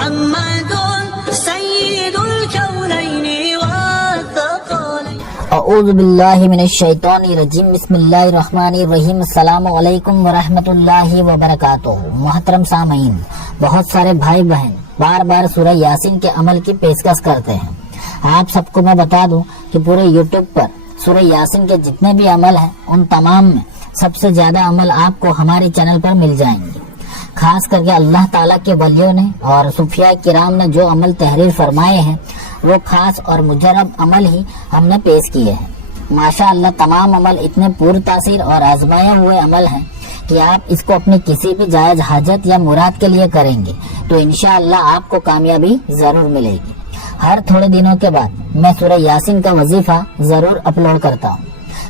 محمد سيد الكونين والثقلين. اعوذ باللہ من الشیطان الرجیم. بسم اللہ الرحمن الرحیم. السلام علیکم ورحمۃ اللہ وبرکاتہ. محترم سامعین، بہت سارے بھائی بہن بار بار سورہ یاسین کے عمل کی پیشکش کرتے ہیں. آپ سب کو میں بتا دوں کہ پورے یوٹیوب پر سورہ یاسین کے جتنے بھی عمل ہیں ان تمام میں سب سے زیادہ عمل آپ کو ہمارے چینل پر مل جائیں گے. خاص کر کے اللہ تعالیٰ کے ولیوں نے اور صوفیاء کرام نے جو عمل تحریر فرمائے ہیں وہ خاص اور مجرب عمل ہی ہم نے پیش کیے ہیں. ماشاءاللہ تمام عمل اتنے پر تاثیر اور آزمائے ہوئے عمل ہیں کہ آپ اس کو اپنی کسی بھی جائز حاجت یا مراد کے لیے کریں گے تو انشاءاللہ آپ کو کامیابی ضرور ملے گی. ہر تھوڑے دنوں کے بعد میں سورہ یاسین کا وظیفہ ضرور اپلوڈ کرتا ہوں.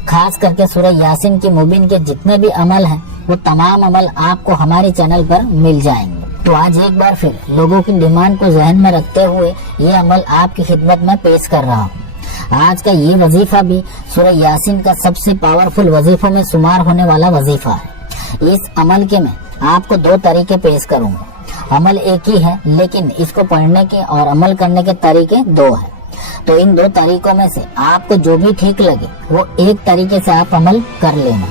خاص کر کے سورہ یاسین کی مبین کے جتنے بھی عمل ہیں وہ تمام عمل آپ کو ہمارے چینل پر مل جائیں گے. تو آج ایک بار پھر لوگوں کی ڈیمانڈ کو ذہن میں رکھتے ہوئے یہ عمل آپ کی خدمت میں پیش کر رہا ہوں. آج کا یہ وظیفہ بھی سورہ یاسین کا سب سے پاورفل وظیفوں میں شمار ہونے والا وظیفہ ہے. اس عمل کے میں آپ کو دو طریقے پیش کروں گا. عمل ایک ہی ہے لیکن اس کو پڑھنے کے اور عمل کرنے کے طریقے دو ہیں. تو ان دو طریقوں میں سے آپ کو جو بھی ٹھیک لگے وہ ایک طریقے سے آپ عمل کر لینا.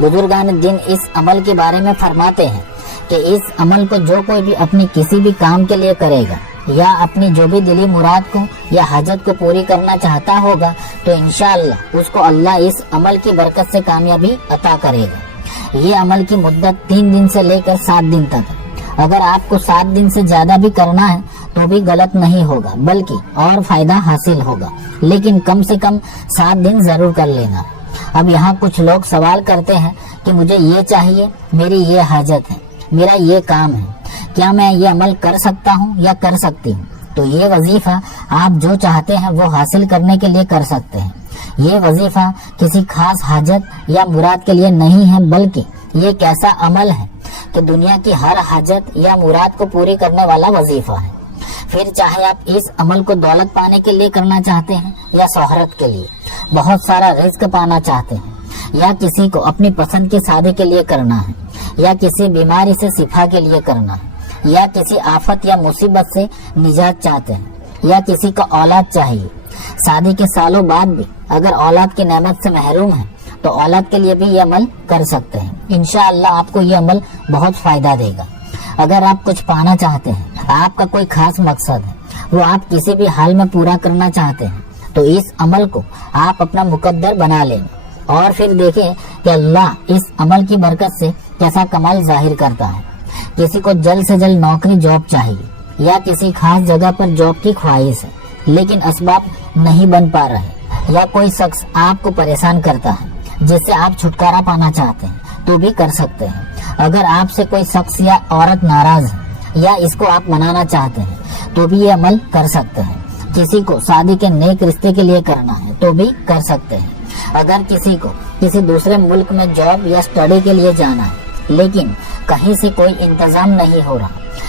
بزرگان دین اس عمل کے بارے میں فرماتے ہیں کہ اس عمل کو جو کوئی بھی اپنی کسی بھی کام کے لیے کرے گا یا اپنی جو بھی دلی مراد کو یا حاجت کو پوری کرنا چاہتا ہوگا تو انشاءاللہ اس کو اللہ اس عمل کی برکت سے کامیابی عطا کرے گا. یہ عمل کی مدت 3 دن سے لے کر 7 دن تک ہے. اگر آپ کو 7 دن سے زیادہ بھی کرنا ہے تو بھی غلط نہیں ہوگا بلکہ اور فائدہ حاصل ہوگا، لیکن کم سے کم 7 دن ضرور کر لینا. اب یہاں کچھ لوگ سوال کرتے ہیں کہ مجھے یہ چاہیے، میری یہ حاجت ہے، میرا یہ کام ہے، کیا میں یہ عمل کر سکتا ہوں یا کر سکتی ہوں؟ تو یہ وظیفہ آپ جو چاہتے ہیں وہ حاصل کرنے کے لیے کر سکتے ہیں. یہ وظیفہ کسی خاص حاجت یا مراد کے لیے نہیں ہے بلکہ یہ ایک ایسا عمل ہے کہ دنیا کی ہر حاجت یا مراد کو پوری کرنے والا وظیفہ ہے. پھر چاہے آپ اس عمل کو دولت پانے کے لیے کرنا چاہتے ہیں یا شہرت کے لیے، بہت سارا رزق پانا چاہتے ہیں، یا کسی کو اپنی پسند کی شادی کے لیے کرنا ہے، یا کسی بیماری سے شفا کے لیے کرنا ہے، یا کسی آفت یا مصیبت سے نجات چاہتے ہیں، یا کسی کو اولاد چاہیے. شادی کے سالوں بعد بھی اگر اولاد کی نعمت سے محروم ہے تو اولاد کے لیے بھی یہ عمل کر سکتے ہیں. انشاءاللہ آپ کو یہ عمل بہت فائدہ دے گا. اگر آپ کچھ پانا چاہتے ہیں، آپ کا کوئی خاص مقصد ہے، وہ آپ کسی بھی حال میں پورا کرنا چاہتے ہیں تو اس عمل کو آپ اپنا مقدر بنا لیں اور پھر دیکھیں کہ اللہ اس عمل کی برکت سے کیسا کمال ظاہر کرتا ہے. کسی کو جلد سے جلد نوکری جاب چاہیے یا کسی خاص جگہ پر جاب کی خواہش ہے لیکن اسباب نہیں بن پا رہے، یا کوئی شخص آپ کو پریشان کرتا ہے جس سے آپ چھٹکارا پانا چاہتے ہیں تو بھی کر سکتے ہیں. اگر آپ سے کوئی شخص یا عورت ناراض ہے یا اس کو آپ منانا چاہتے ہیں تو بھی یہ عمل کر سکتے ہیں. کسی کو شادی کے نیک رشتے کے لیے کرنا ہے تو بھی کر سکتے ہیں. اگر کسی کو کسی دوسرے ملک میں جاب یا اسٹڈی کے لیے جانا ہے لیکن کہیں سے کوئی انتظام نہیں ہو رہا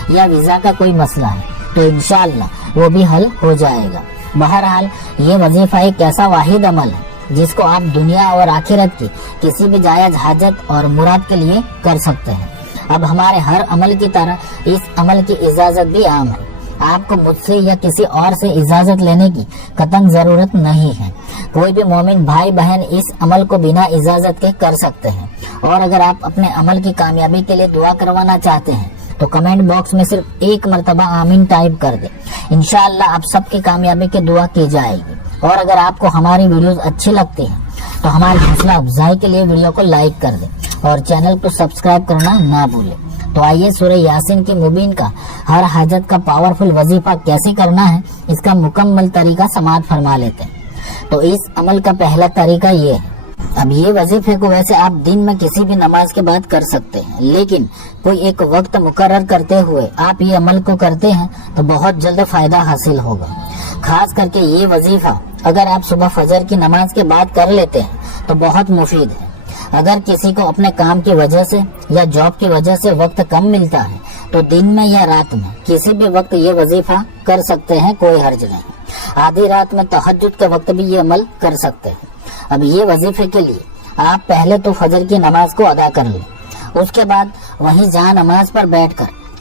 یا ویزا کا کوئی مسئلہ ہے تو انشاءاللہ وہ بھی حل ہو جائے گا. بہرحال یہ وظیفہ ایک ایسا واحد عمل ہے جس کو آپ دنیا اور آخرت کی کسی بھی جائز حاجت اور مراد کے لیے کر سکتے ہیں. اب ہمارے ہر عمل کی طرح اس عمل کی اجازت بھی عام ہے. آپ کو مجھ سے یا کسی اور سے اجازت لینے کی قطعاً ضرورت نہیں ہے. کوئی بھی مومن بھائی بہن اس عمل کو بنا اجازت کے کر سکتے ہیں. اور اگر آپ اپنے عمل کی کامیابی کے لیے دعا کروانا چاہتے ہیں تو کمنٹ باکس میں صرف ایک مرتبہ آمین ٹائپ کر دیں. انشاءاللہ آپ سب کی کامیابی کی دعا کی جائے گی. اور اگر آپ کو ہماری ویڈیوز اچھی لگتی ہیں تو ہماری حوصلہ افزائی کے لیے ویڈیو کو لائک کر دیں اور چینل کو سبسکرائب کرنا نہ بھولیں. تو آئیے سورہ یاسین کی مبین کا ہر حاجت کا پاورفل وظیفہ کیسے کرنا ہے اس کا مکمل طریقہ سماعت فرما لیتے ہیں. تو اس عمل کا پہلا طریقہ یہ ہے. اب یہ وظیفے کو ویسے آپ دن میں کسی بھی نماز کے بعد کر سکتے ہیں لیکن کوئی ایک وقت مقرر کرتے ہوئے آپ یہ عمل کو کرتے ہیں تو بہت جلد فائدہ حاصل ہوگا. خاص کر کے یہ وظیفہ اگر آپ صبح فجر کی نماز کے بعد کر لیتے ہیں تو بہت مفید ہے. اگر کسی کو اپنے کام کی وجہ سے یا جاب کی وجہ سے وقت کم ملتا ہے تو دن میں یا رات میں کسی بھی وقت یہ وظیفہ کر سکتے ہیں، کوئی حرج نہیں. آدھی رات میں تہجد کے وقت بھی یہ عمل کر سکتے ہیں. اب یہ وظیفے کے لیے آپ پہلے تو فجر کی نماز کو ادا کر لیں، اس کے بعد وہیں جہاں نماز پر بیٹھ کر